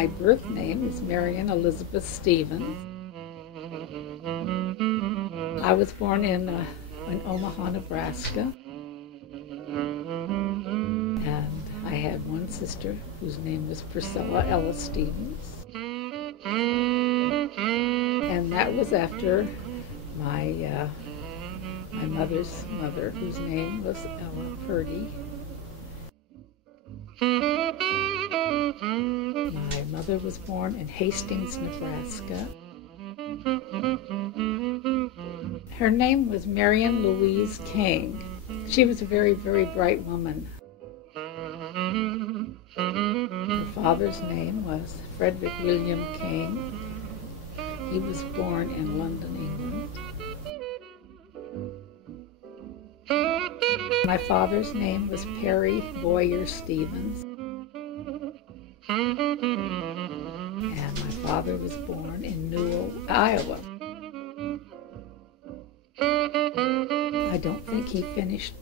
My birth name is Marion Elizabeth Stevens. I was born in Omaha, Nebraska. And I had one sister whose name was Priscilla Ellis Stevens. And that was after my mother's mother, whose name was Ella Purdy. My mother was born in Hastings, Nebraska. Her name was Marion Louise King. She was a very, very bright woman. Her father's name was Frederick William King. He was born in London, England. My father's name was Perry Boyer Stevens. And my father was born in Newell, Iowa. I don't think he finished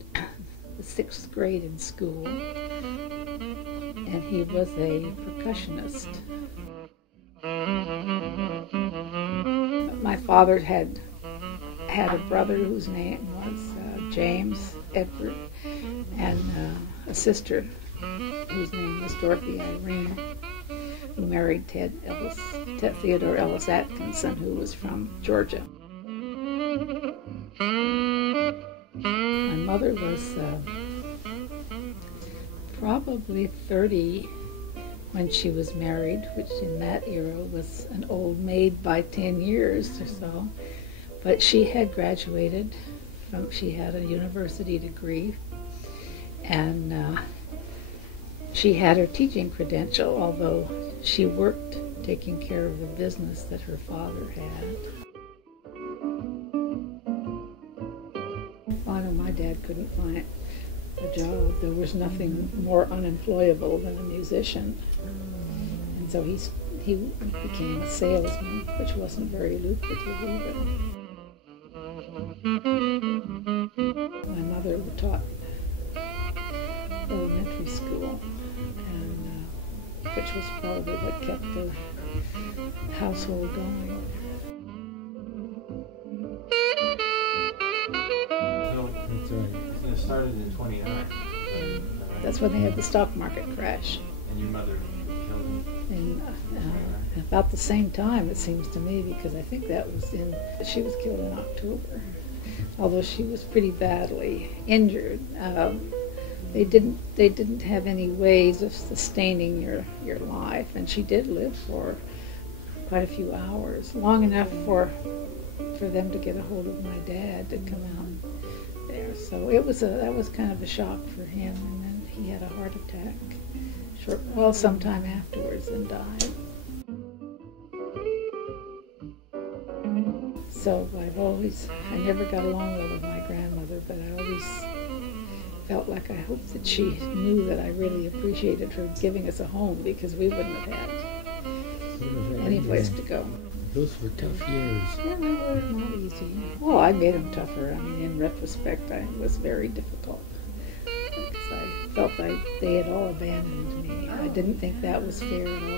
the 6th grade in school, and he was a percussionist. My father had a brother whose name was James Edward, and a sister whose name was Dorothy Irene, who married Theodore Ellis Atkinson, who was from Georgia. My mother was probably 30 when she was married, which in that era was an old maid by 10 years or so. But she had graduated she had a university degree, and she had her teaching credential, although she worked taking care of the business that her father had. I know my dad couldn't find a job. There was nothing more unemployable than a musician. And so he became a salesman, which wasn't very lucrative either. My mother taught elementary school, and which was probably what kept the household going. That's right. It started in '29. That's when they had the stock market crash. And your mother killed him? And about the same time, it seems to me, because I think she was killed in October. Although she was pretty badly injured. They didn't have any ways of sustaining your life, and she did live for quite a few hours, long enough for them to get a hold of my dad to come out there. So that was kind of a shock for him, and then he had a heart attack sometime afterwards and died. So I never got along well with my grandmother, but I always felt like I hoped that she knew that I really appreciated her giving us a home, because we wouldn't have had any place to go. Those were tough years. Yeah, they were not easy. Well, I made them tougher. I mean, in retrospect, I was very difficult, because I felt like they had all abandoned me. I didn't think that was fair at all.